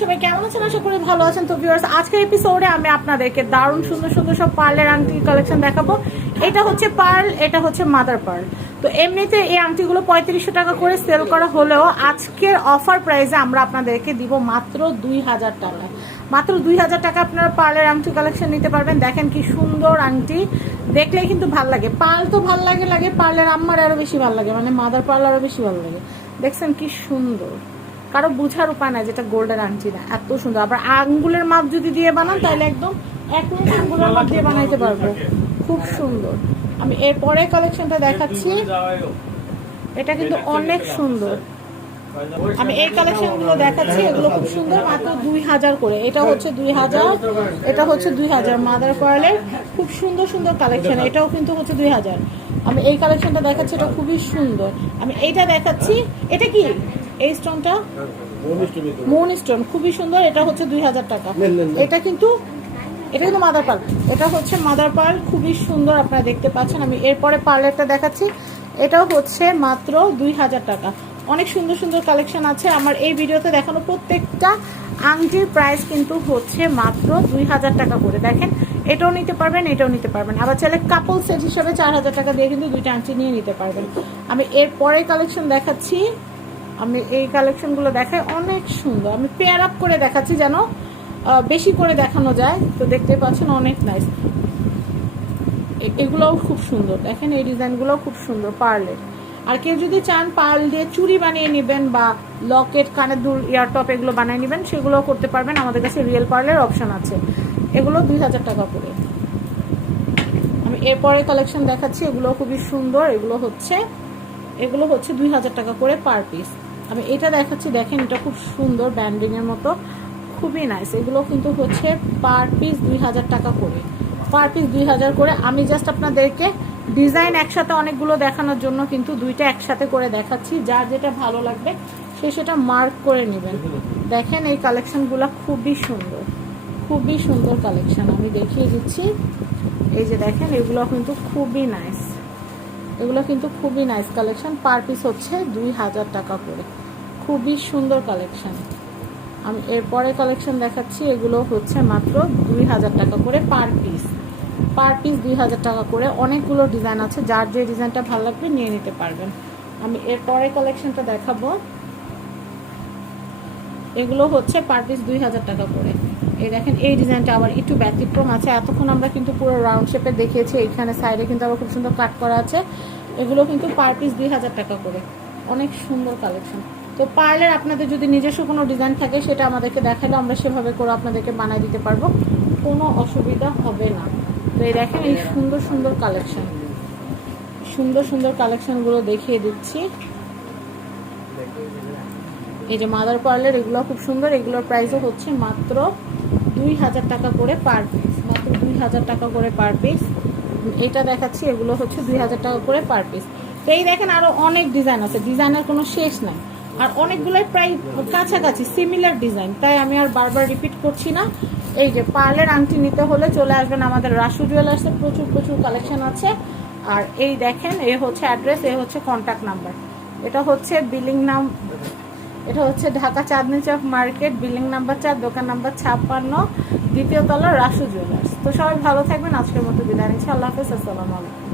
সবাই কেমন আছেন? ভালো আছেন। তো এপিসোডে আমি আপনাদেরকে সুন্দর সুন্দর সব পার্লের আংটি কালেকশন দেখাবো। এটা হচ্ছে পার্ল, এটা হচ্ছে মাদার পার্ল তো এমনিতে এই আংটিগুলো পঁয়ত্রিশশো টাকা করে সেল করা হলেও আজকের অফার প্রাইসে আমরা আপনাদেরকে দিব মাত্র দুই হাজার টাকা। মাত্র দুই হাজার টাকা আপনারা পার্লের আংটি কালেকশন নিতে পারবেন। দেখেন কি সুন্দর আংটি। দেখলেই কিন্তু ভালো লাগে। পার্ল তো ভালো লাগে লাগে পার্লের আম্মার আরও বেশি ভালো লাগে মানে মাদার পার্ল আরও বেশি ভালো লাগে। দেখছেন কি সুন্দর। কারও বুঝার উপায় নাই যেটা গোল্ডের আংটি না এত সুন্দর। আবার আঙ্গুলের মাপ যদি দিয়ে বানান, তাহলে একদম এক মিনিট আঙ্গুলের মাপ দিয়ে বানাইতে পারব। খুব সুন্দর। আমি এরপরে কালেকশনটা দেখাচ্ছি। এটা কিন্তু অনেক সুন্দর। আমি এই কালেকশনগুলো দেখাচ্ছি, এগুলো খুব সুন্দর, মাত্র দুই হাজার করে। এটা হচ্ছে দুই হাজার, এটা হচ্ছে দুই হাজার। মাদার পার্লের খুব সুন্দর সুন্দর কালেকশন এটাও কিন্তু হচ্ছে দুই হাজার। আমি এই কালেকশনটা দেখাচ্ছি, এটা খুবই সুন্দর। আমি এইটা দেখাচ্ছি, এটা কি? এই স্টোনটা? Moon stone. খুবই সুন্দর। এটা হচ্ছে দুই হাজার টাকা। এটা কিন্তু এটা কিন্তু মাদার পার্ল এটা হচ্ছে মাদার পার্ল খুবই সুন্দর আপনারা দেখতে পাচ্ছেন। আমি এরপরে পার্লারটা দেখাচ্ছি। এটাও হচ্ছে মাত্র দুই হাজার টাকা। অনেক সুন্দর সুন্দর কালেকশন আছে। আমার এই ভিডিওতে দেখানো প্রত্যেকটা আংটির প্রাইস কিন্তু হচ্ছে মাত্র দুই হাজার টাকা করে। দেখেন এটাও নিতে পারবেন এটাও নিতে পারবেন। আবার চাইলে কাপল সেট হিসেবে চার হাজার টাকা দিয়ে কিন্তু দুইটা আংটি নিয়ে নিতে পারবেন। আমি এরপরে কালেকশন দেখাচ্ছি। আমি এই কালেকশনগুলো দেখাই অনেক সুন্দর। আমি পেয়ার আপ করে দেখাচ্ছি যেন বেশি করে দেখানো যায়। তো দেখতে পাচ্ছেন অনেক নাইস এগুলোও খুব সুন্দর। দেখেন এই ডিজাইনগুলোও খুব সুন্দর পার্লের। আর কেউ যদি চান পার্ল দিয়ে চুড়ি বানিয়ে নেবেন বা লকেট, কানের দুল ইয়ারটপ এগুলো বানিয়ে নেবেন, সেগুলোও করতে পারবেন। আমাদের কাছে রিয়েল পার্লের অপশন আছে। এগুলো দুই হাজার টাকা করে। আমি এরপরে কালেকশন দেখাচ্ছি। এগুলো খুবই সুন্দর। এগুলো হচ্ছে এগুলো হচ্ছে দুই হাজার টাকা করে পার পিস আমি এটা দেখাচ্ছি, দেখেন এটা খুব সুন্দর ব্যান্ডিং এর মতো, খুবই নাইস এগুলো কিন্তু হচ্ছে পার পিস দুই হাজার টাকা করে। পার পিস দুই হাজার করে, আমি জাস্ট আপনাদেরকে ডিজাইন একসাথে অনেকগুলো দেখানোর জন্য কিন্তু দুইটা একসাথে করে দেখাচ্ছি। যার যেটা ভালো লাগবে, সে সেটা মার্ক করে নেবেন। দেখেন এই কালেকশনগুলো খুবই সুন্দর খুবই সুন্দর কালেকশন আমি দেখিয়ে দিচ্ছি। এই যে দেখেন, এগুলো কিন্তু খুবই নাইস এগুলো কিন্তু খুবই নাইস কালেকশন পার পিস হচ্ছে দুই হাজার টাকা করে। খুবই সুন্দর কালেকশন আমি এরপরে কালেকশন দেখাচ্ছি, এগুলো হচ্ছে মাত্র দুই হাজার টাকা করে পার পিস পার পিস দুই হাজার টাকা করে অনেকগুলো ডিজাইন আছে, যার যে ডিজাইনটা ভালো লাগবে নিয়ে নিতে পারবেন। আমি এরপরে কালেকশনটা দেখাবো। এগুলো হচ্ছে পার পিস দুই হাজার টাকা করে। এই দেখেন, এই ডিজাইনটা আবার একটু ব্যতিক্রম আছে। এতক্ষণ আমরা কিন্তু পুরো রাউন্ড শেপে দেখিয়েছি, এইখানে সাইডে কিন্তু আবার খুব সুন্দর কাট করা আছে। এগুলো কিন্তু পার পিস দুই হাজার টাকা করে। অনেক সুন্দর কালেকশন তো পার্লার আপনাদের যদি নিজস্ব কোনো ডিজাইন থাকে, সেটা আমাদেরকে দেখালে আমরা সেভাবে করে আপনাদেরকে বানিয়ে দিতে পারব। কোনো অসুবিধা হবে না। তো এই দেখেন, এই সুন্দর সুন্দর কালেকশন সুন্দর সুন্দর কালেকশনগুলো দেখিয়ে দিচ্ছি। এই যে মাদার পার্লার এগুলো খুব সুন্দর। এগুলোর প্রাইসও হচ্ছে মাত্র দুই হাজার টাকা করে পার পিস মাত্র দুই হাজার টাকা করে পার পিস এটা দেখাচ্ছি, এগুলো হচ্ছে দুই হাজার টাকা করে পার পিস তো এই দেখেন আরও অনেক ডিজাইন আছে ডিজাইনের কোনো শেষ নাই। আর অনেকগুলোই প্রায় কাছাকাছি সিমিলার ডিজাইন তাই আমি আর বারবার রিপিট করছি না। এই যে পার্লের আংটি নিতে হলে চলে আসবেন আমাদের রাসু জুয়েলার্সের প্রচুর প্রচুর কালেকশন আছে। আর এই দেখেন, এ হচ্ছে অ্যাড্রেস এ হচ্ছে কন্ট্যাক্ট নাম্বার এটা হচ্ছে বিলিং নাম এটা হচ্ছে Dhaka Chandni Chowk market, building number চার, দোকান নাম্বার ছাপ্পান্ন, দ্বিতীয় তলা রাসু জুয়েলার্স। তো সবাই ভালো থাকবেন, আজকের মতো বিদায় নিচ্ছি। আল্লাহ হাফেজ, আসসালামু আলাইকুম।